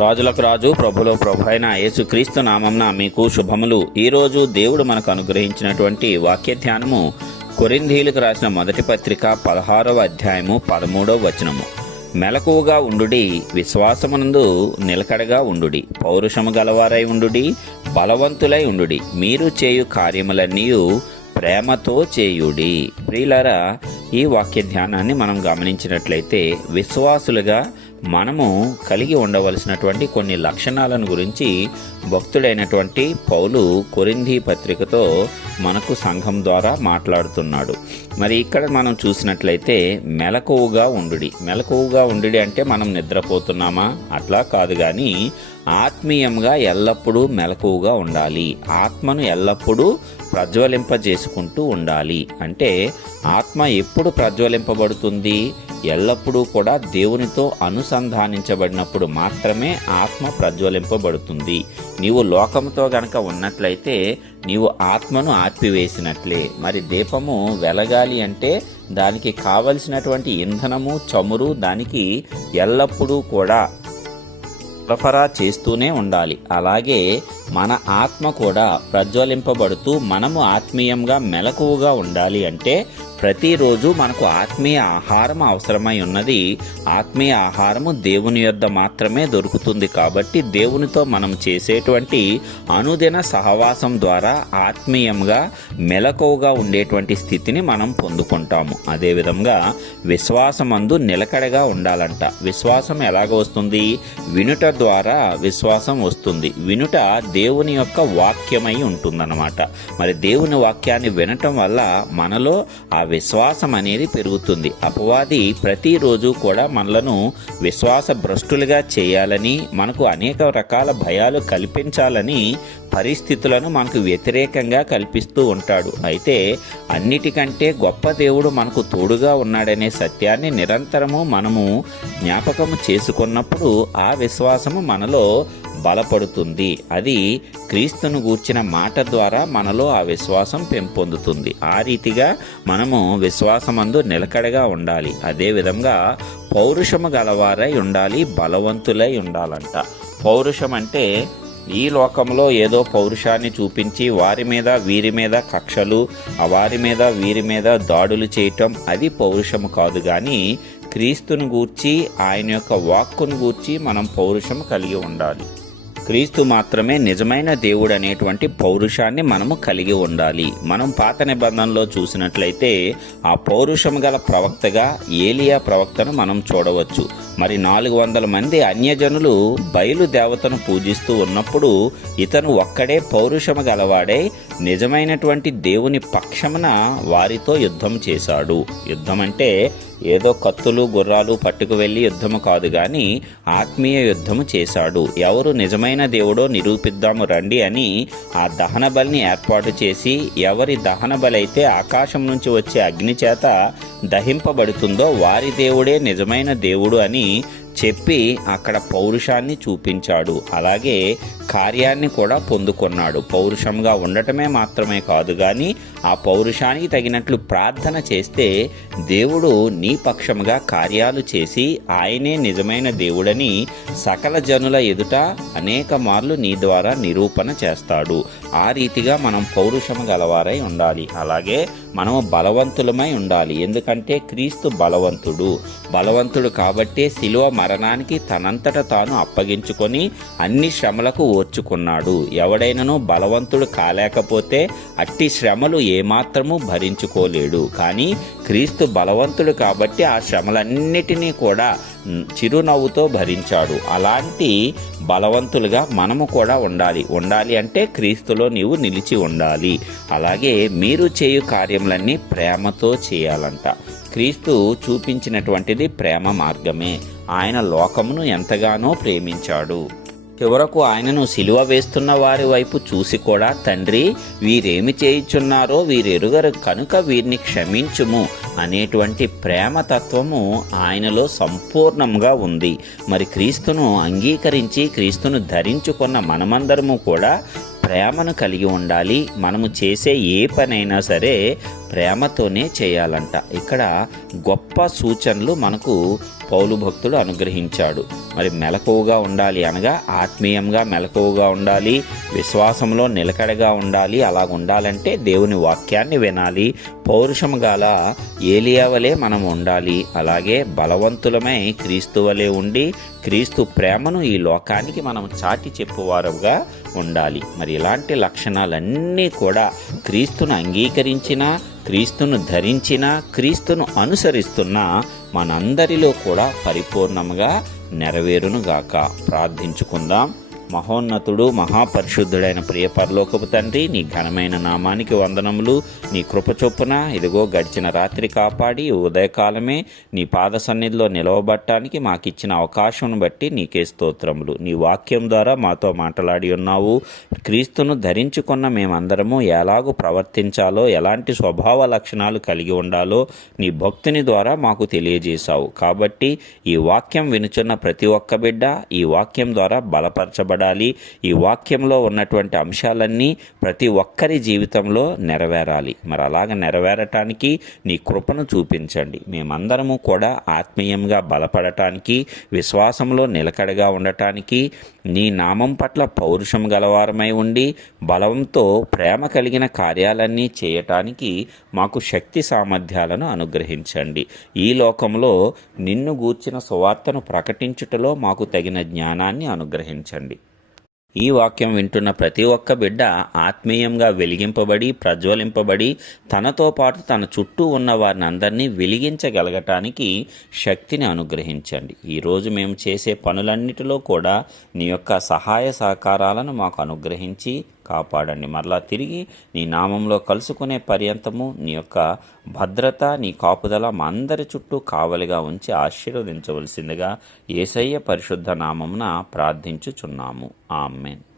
రాజులకు రాజు ప్రభులో ప్రభు అయిన యేసుక్రీస్తు నామంన మీకు శుభములు. ఈరోజు దేవుడు మనకు అనుగ్రహించినటువంటి వాక్య ధ్యానము కొరింథీయులకు రాసిన మొదటి పత్రిక 16వ అధ్యాయము 13వ వచనము. మెలకువగా ఉండుడి, విశ్వాసమునందు నిలకడగా ఉండుడి, పౌరుషము గలవారై ఉండుడి, బలవంతులై ఉండుడి, మీరు చేయు కార్యములన్నీ ప్రేమతో చేయుడి. ప్రియులారా, ఈ వాక్య ధ్యానాన్ని మనం గమనించినట్లయితే విశ్వాసులుగా మనము కలిగి ఉండవలసినటువంటి కొన్ని లక్షణాలను గురించి భక్తుడైనటువంటి పౌలు కొరింథీ పత్రికతో మనకు సంఘం ద్వారా మాట్లాడుతున్నాడు. మరి ఇక్కడ మనం చూసినట్లయితే మెలకువగా ఉండుడి అంటే మనం నిద్రపోతున్నామా? అట్లా కాదు, కానీ ఆత్మీయంగా ఎల్లప్పుడూ మెలకువగా ఉండాలి. ఆత్మను ఎల్లప్పుడూ ప్రజ్వలింపజేసుకుంటూ ఉండాలి. అంటే ఆత్మ ఎప్పుడు ప్రజ్వలింపబడుతుంది? ఎల్లప్పుడూ కూడా దేవునితో అనుసంధానించబడినప్పుడు మాత్రమే ఆత్మ ప్రజ్వలింపబడుతుంది. నీవు లోకంతో గనక ఉన్నట్లయితే నీవు ఆత్మను ఆర్పివేసినట్లే. మరి దీపము వెలగాలి అంటే దానికి కావలసినటువంటి ఇంధనము, చమురు దానికి ఎల్లప్పుడూ కూడా సరఫరా చేస్తూనే ఉండాలి. అలాగే మన ఆత్మ కూడా ప్రజ్వలింపబడుతూ మనము ఆత్మీయంగా మెలకువగా ఉండాలి అంటే ప్రతిరోజు మనకు ఆత్మీయ ఆహారం అవసరమై ఉన్నది. ఆత్మీయ ఆహారము దేవుని యొద్ద మాత్రమే దొరుకుతుంది. కాబట్టి దేవునితో మనం చేసేటువంటి అనుదిన సహవాసం ద్వారా ఆత్మీయంగా మెలకువగా ఉండేటువంటి స్థితిని మనం పొందుకుంటాము. అదేవిధంగా విశ్వాసమందు నిలకడగా ఉండాలంట. విశ్వాసం ఎలాగ వస్తుంది? వినుట ద్వారా విశ్వాసం వస్తుంది. వినుట దేవుని యొక్క వాక్యమై ఉంటుందన్నమాట. మరి దేవుని వాక్యాన్ని వినటం వల్ల మనలో ఆ విశ్వాసం అనేది పెరుగుతుంది. అపవాది ప్రతిరోజు కూడా మనలను విశ్వాస భ్రష్టులుగా చేయాలని, మనకు అనేక రకాల భయాలు కల్పించాలని పరిస్థితులను మనకు వ్యతిరేకంగా కల్పిస్తూ ఉంటాడు. అయితే అన్నిటికంటే గొప్ప దేవుడు మనకు తోడుగా ఉన్నాడనే సత్యాన్ని నిరంతరము మనము జ్ఞాపకము చేసుకున్నప్పుడు ఆ విశ్వాసము మనలో బలపడుతుంది. అది క్రీస్తును గూర్చిన మాట ద్వారా మనలో ఆ విశ్వాసం పెంపొందుతుంది. ఆ రీతిగా మనము విశ్వాసమందు నిలకడగా ఉండాలి. అదేవిధంగా పౌరుషము గలవారై ఉండాలి, బలవంతులై ఉండాలంట. పౌరుషం అంటే ఈ లోకంలో ఏదో పౌరుషాన్ని చూపించి వారి మీద వీరి మీద కక్షలు, వారి మీద వీరి మీద దాడులు చేయటం, అది పౌరుషము కాదు. కానీ క్రీస్తును గూర్చి, ఆయన యొక్క వాక్కును గూర్చి మనం పౌరుషము కలిగి ఉండాలి. క్రీస్తు మాత్రమే నిజమైన దేవుడు అనేటువంటి పౌరుషాన్ని మనము కలిగి ఉండాలి. మనం పాత నిబంధనలో చూసినట్లయితే ఆ పౌరుషం గల ప్రవక్తగా ఏలియా ప్రవక్తను మనం చూడవచ్చు. మరి 400 మంది అన్యజనులు బయలు దేవతను పూజిస్తూ ఉన్నప్పుడు ఇతను ఒక్కడే పౌరుషము గలవాడై నిజమైనటువంటి దేవుని పక్షమున వారితో యుద్ధం చేశాడు. యుద్ధం అంటే ఏదో కత్తులు గుర్రాలు పట్టుకు వెళ్ళి యుద్ధము కాదు, కానీ ఆత్మీయ యుద్ధము చేశాడు. ఎవరు నిజమైన దేవుడో నిరూపిద్దాము రండి అని ఆ దహన బలిని ఏర్పాటు చేసి, ఎవరి దహన బలి అయితే ఆకాశం నుంచి వచ్చే అగ్ని చేత దహింపబడుతుందో వారి దేవుడే నిజమైన దేవుడు అని చెప్పి అక్కడ పౌరుషాన్ని చూపించాడు. అలాగే కార్యాన్ని కూడా పొందుకున్నాడు. పౌరుషంగా ఉండటమే మాత్రమే కాదు, కానీ ఆ పౌరుషానికి తగినట్లు ప్రార్థన చేస్తే దేవుడు నీ పక్షముగా కార్యాలు చేసి ఆయనే నిజమైన దేవుడని సకల జనుల ఎదుట అనేక మార్లు నీ ద్వారా నిరూపణ చేస్తాడు. ఆ రీతిగా మనం పౌరుషము గలవారై ఉండాలి. అలాగే మనము బలవంతులమై ఉండాలి. ఎందుకంటే క్రీస్తు బలవంతుడు కాబట్టే శిలువ మరణానికి తనంతట తాను అప్పగించుకొని అన్ని శ్రమలకు ఓర్చుకున్నాడు. ఎవడైనను బలవంతుడు కాలేకపోతే అట్టి శ్రమలు ఏమాత్రము భరించుకోలేడు. కానీ క్రీస్తు బలవంతుడు కాబట్టి ఆ శ్రమలన్నిటినీ కూడా చిరునవ్వుతో భరించాడు. అలాంటి బలవంతులుగా మనము కూడా ఉండాలి అంటే క్రీస్తులో నీవు నిలిచి ఉండాలి. అలాగే మీరు చేయు కార్యములన్నీ ప్రేమతో చేయాలంట. క్రీస్తు చూపించినటువంటిది ప్రేమ మార్గమే. ఆయన లోకమును ఎంతగానో ప్రేమించాడు. చివరకు ఆయనను సిలువ వేస్తున్న వారి వైపు చూసి కూడా, తండ్రి, వీరేమి చేయుచున్నారో వీరెరుగరు కనుక వీరిని క్షమించుము అనేటువంటి ప్రేమతత్వము ఆయనలో సంపూర్ణంగా ఉంది. మరి క్రీస్తును అంగీకరించి క్రీస్తును ధరించుకున్న మనమందరము కూడా ప్రేమను కలిగి ఉండాలి. మనము చేసే ఏ పనైనా సరే ప్రేమతోనే చేయాలంట. ఇక్కడ గొప్ప సూచనలు మనకు పౌలు భక్తుడు అనుగ్రహించాడు. మరి మెలకువగా ఉండాలి అనగా ఆత్మీయంగా మెలకువగా ఉండాలి, విశ్వాసంలో నిలకడగా ఉండాలి. అలాగ ఉండాలంటే దేవుని వాక్యాన్ని వినాలి, పౌరుషం గల ఏలియా వలె మనం ఉండాలి. అలాగే బలవంతులమై క్రీస్తు వలె ఉండి క్రీస్తు ప్రేమను ఈ లోకానికి మనం చాటి చెప్పువారుగా ఉండాలి. మరి ఇలాంటి లక్షణాలన్నీ కూడా క్రీస్తును అంగీకరించిన, క్రీస్తును ధరించిన, క్రీస్తును అనుసరిస్తున్న మనందరిలో కూడా పరిపూర్ణంగా నెరవేరునుగాక. ప్రార్థించుకుందాం. మహోన్నతుడు మహాపరిశుద్ధుడైన ప్రియ పరలోకపు తండ్రి, నీ ఘనమైన నామానికి వందనములు. నీ కృప చొప్పున ఇదిగో గడిచిన రాత్రి కాపాడి ఉదయకాలమే నీ పాద సన్నిధిలో నిలవబట్టడానికి మాకిచ్చిన అవకాశం బట్టి నీకే స్తోత్రములు. నీ వాక్యం ద్వారా మాతో మాట్లాడి ఉన్నావు. క్రీస్తును ధరించుకున్న మేమందరము ఎలాగూ ప్రవర్తించాలో, ఎలాంటి స్వభావ లక్షణాలు కలిగి ఉండాలో నీ భక్తుని ద్వారా మాకు తెలియజేశావు. కాబట్టి ఈ వాక్యం వినుచున్న ప్రతి ఒక్క బిడ్డ ఈ వాక్యం ద్వారా బలపరచబడాలి. ఈ వాక్యంలో ఉన్నటువంటి అంశాలన్నీ ప్రతి ఒక్కరి జీవితంలో నెరవేరాలి. మరి అలాగ నెరవేరటానికి నీ కృపను చూపించండి. మేమందరము కూడా ఆత్మీయంగా బలపడటానికి, విశ్వాసంలో నిలకడగా ఉండటానికి, నీ నామం పట్ల పౌరుషం గలవారమై ఉండి బలంతో ప్రేమ కలిగిన కార్యాలన్నీ చేయటానికి మాకు శక్తి సామర్థ్యాలను అనుగ్రహించండి. ఈ లోకంలో నిన్ను గూర్చిన సువార్తను ప్రకటించుటలో మాకు తగిన జ్ఞానాన్ని అనుగ్రహించండి. ఈ వాక్యం వింటున్న ప్రతి ఒక్క బిడ్డ ఆత్మీయంగా వెలిగింపబడి, ప్రజ్వలింపబడి, తనతో పాటు తన చుట్టూ ఉన్న వారిని అందరినీ వెలిగించగలగటానికి శక్తిని అనుగ్రహించండి. ఈరోజు మేము చేసే పనులన్నిటిలో కూడా నీ యొక్క సహాయ సహకారాలను మాకు అనుగ్రహించి కాపాడండి. మరలా తిరిగి నీ నామంలో కలుసుకునే పర్యంతము నీ యొక్క భద్రత, నీ కాపుదల మా అందరి చుట్టూ కావలిగా ఉంచి ఆశీర్వదించవలసిందిగా యేసయ్య పరిశుద్ధ నామమున ప్రార్థించుచున్నాము. ఆమేన్.